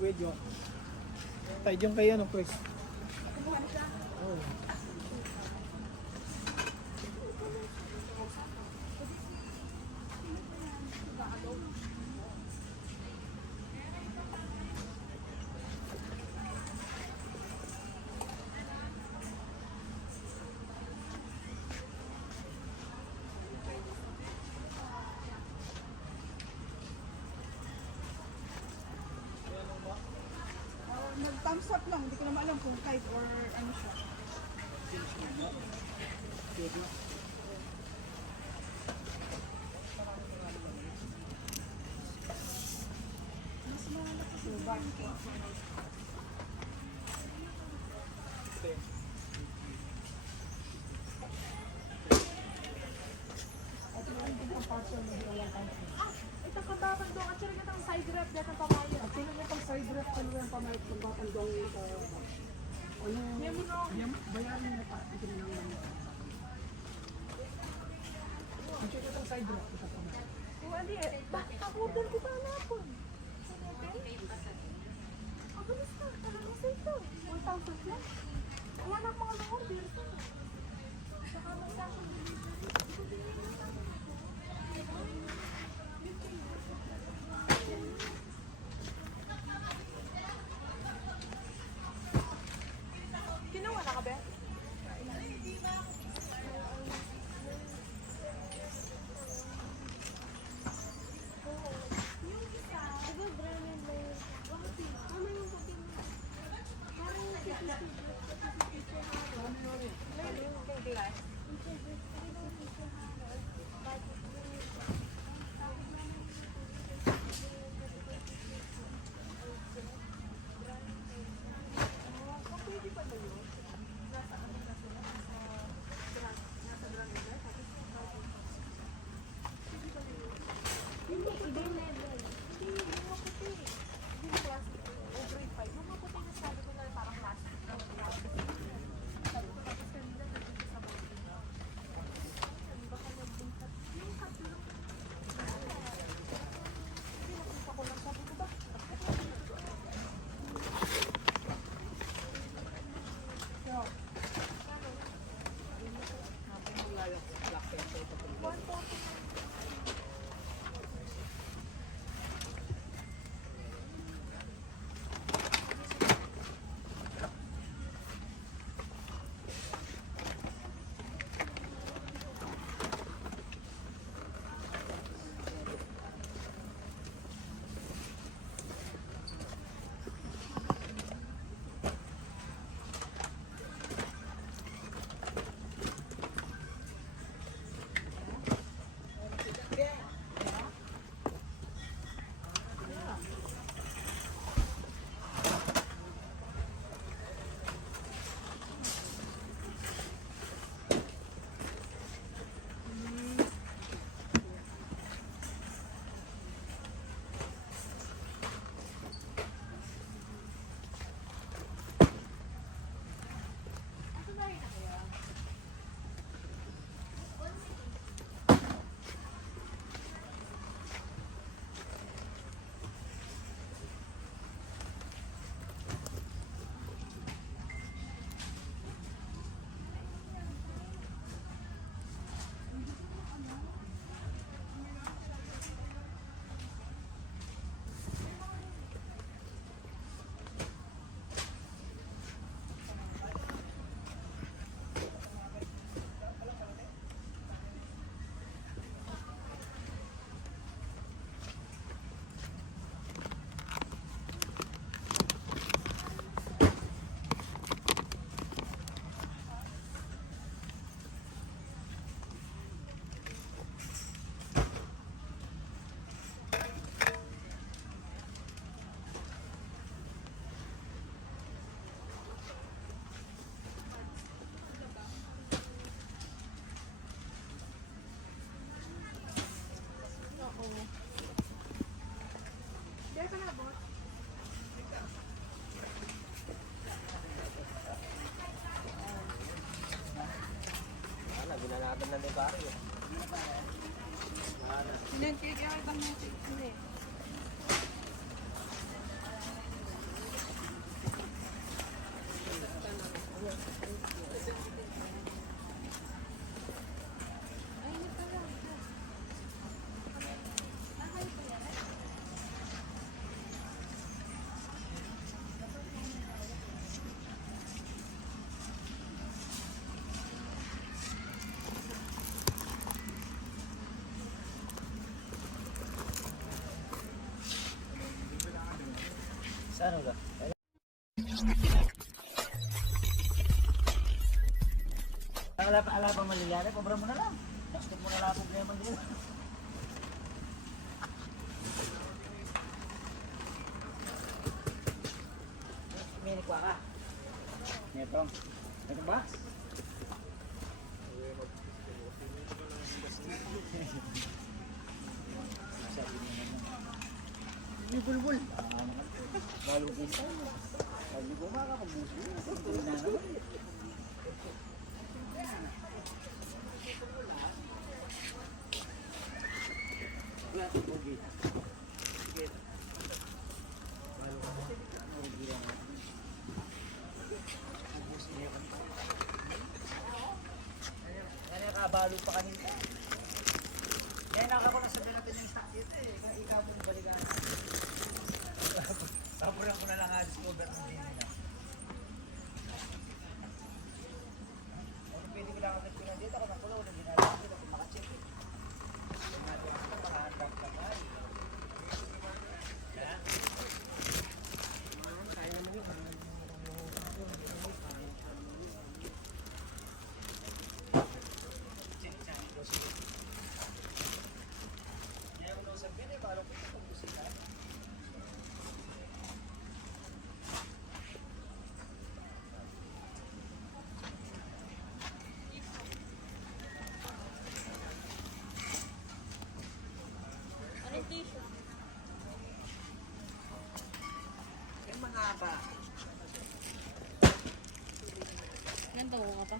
Video. Tayo dyan kay ano, Chris. Oh. Nag-thumbs up lang, hindi ko naman alam kung type or ano siya. Mas mahal ako sa banking. At meron din ang parcel na hiwalang country. Ito kabakan doon at sila kitang side rep dyan ang pamaya. At sino mo pang side rep ka naman pamahit kung batandong ano yung bayarin na pa. Ito na lang naman. Ang check itong side rep. Oh, hindi eh. Bakit ang order ko pa napon? Ang bilis na. Talagang sa ito. 1,000 lang. Wala na akong mga order. Saka may cash on delivery. Kinuha na ka ba? Ginanaban na ni Barry. Hindi, kaya itang message. Hindi. Saan ka? Ala pa maliliyan, pabra mo na lang. Gusto mo na lang po kaya maliliyan. May nikuha ka. Ito. Ito ba? May bulbul. Malugin tayo. Pagi ko makakabulbul. Ito na naman. Nakabalo pa kanina. Kaya nakakapasabi natin yung stock dito eh. Kaya ikaw po balikan. Tapuran ko na lang discover ng din nila. Pwede ko lang ako dito. Ako nakulo ko na ginagawa dito. Kung makacheck eh. Anong tissue? Yung mga ba? Ganito ko ka pa.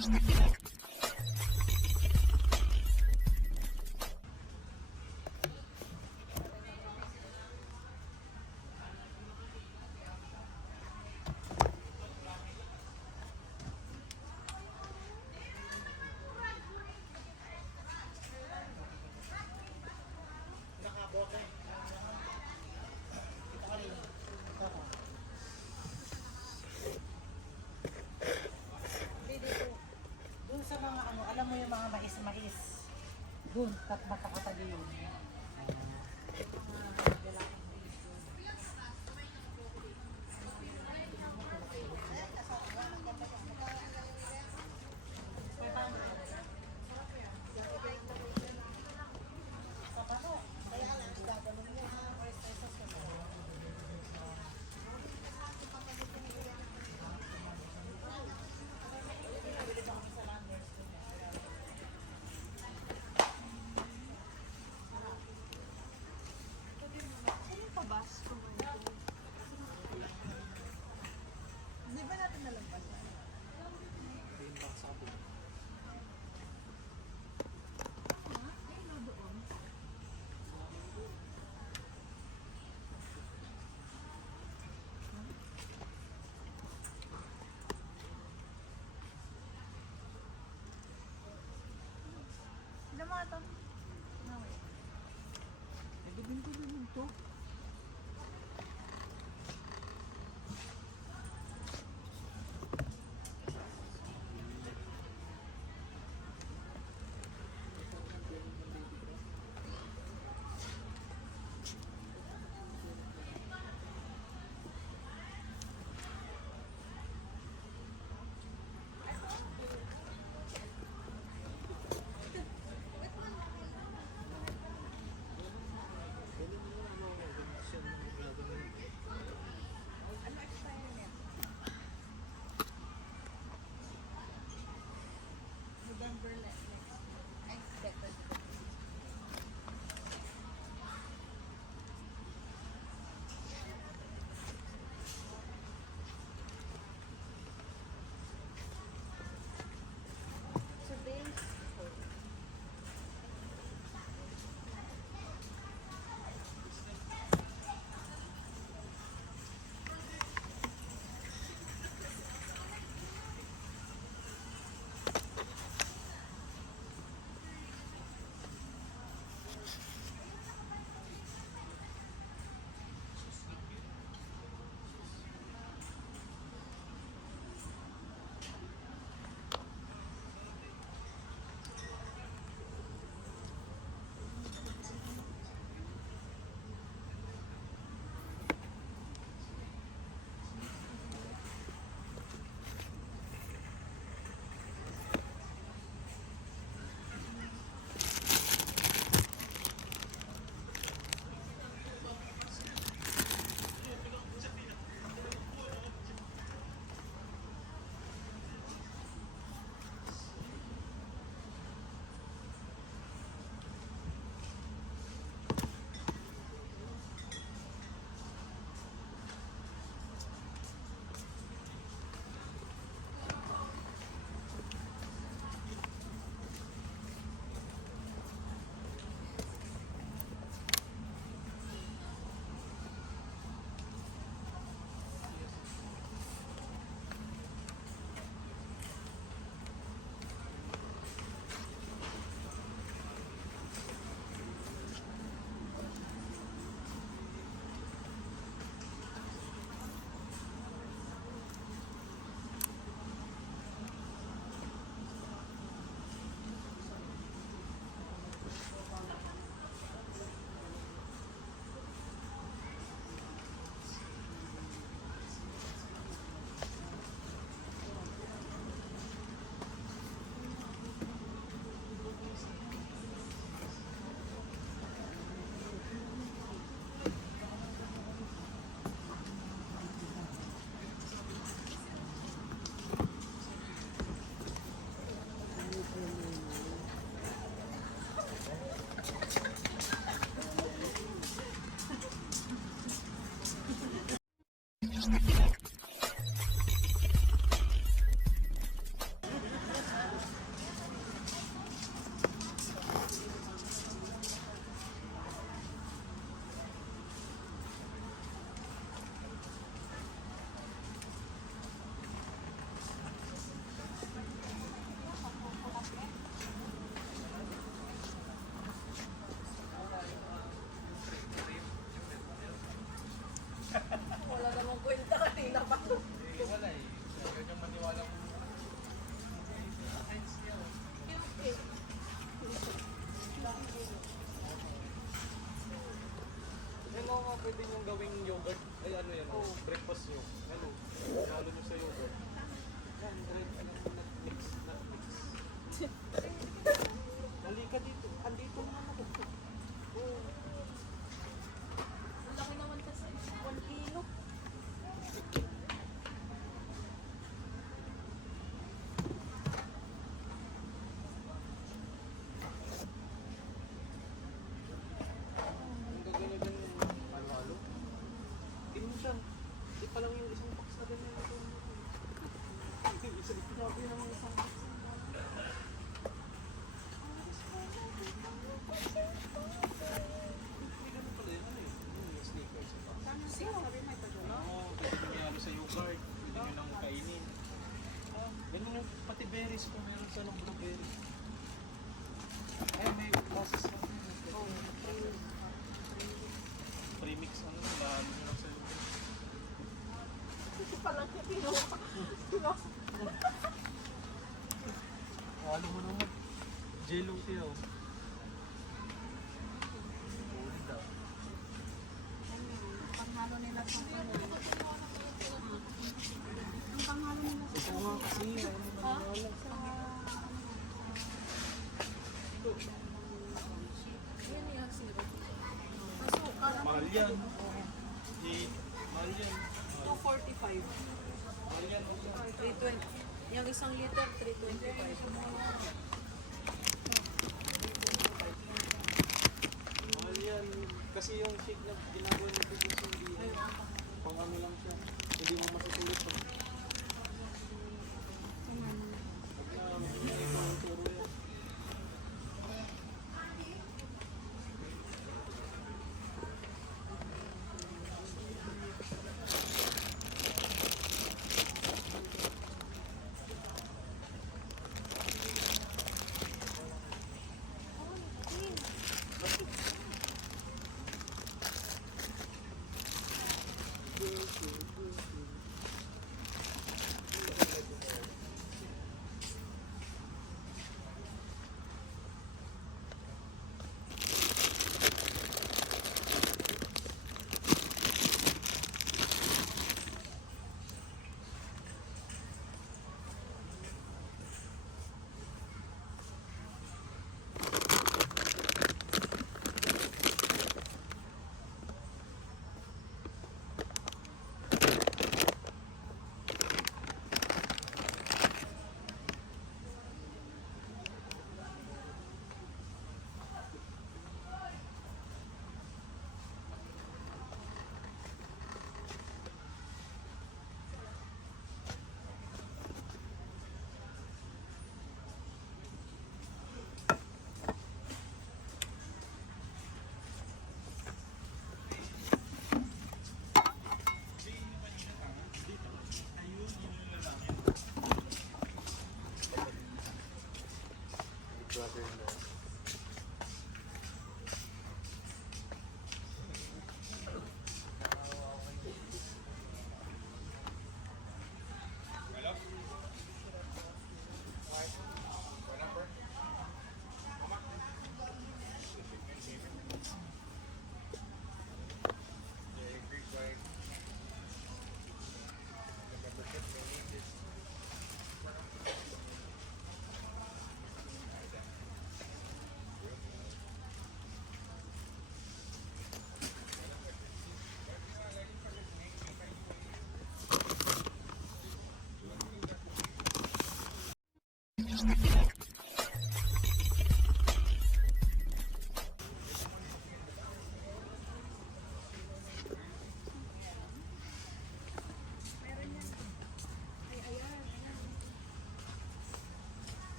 Doon sa mga ano, alam mo yung mga mais-mais. Doon, makakatabi yun. Di ba natin nalagpas? Ilan mga to? Gabing-gabing ito. pwede nyo gawing yogurt. Ay, ano yan, breakfast nyo. Ano, halo nyo sa yogurt. Yan, nag-mix. Halika dito. Andito naman ako. Ang laki naman kasi. 1 kilo. Ang gaganyan yung halo-halo. Tingin siya. Di pa lang yung isang box na ganyan. Isa dito na ako yung isang box. May ganun pala yun. Ano yun? Yung sneakers. Oo, pwede nyo ihalo sa yogurt. Pwede nyo nang kainin. Ganun yung pati berries kung meron sa ng blueberries. Ay, may process na. Premix ano, mahalo nyo lang sa yogurt. Halo mo naman. Jello siya oh. Panghalo nila sa ano. Ang panghalo nila sa Ito nga kasi, ano mo na wala. Yan yung syrup. Masukal. Mahal yan. Mahal yan. 245. Mahal yan. 320. Yung isang liter, 325. Mahal yan. Kasi yung shake na ginagawa ng business hindi pang ano lang siya. Hindi mo masusulit pa. Turo yan.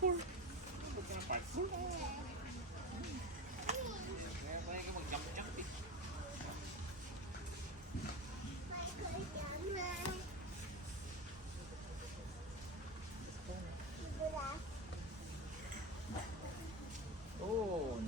4. Abot ka ng 5-4. Kaya ka mag-jump-jump eh. Oo.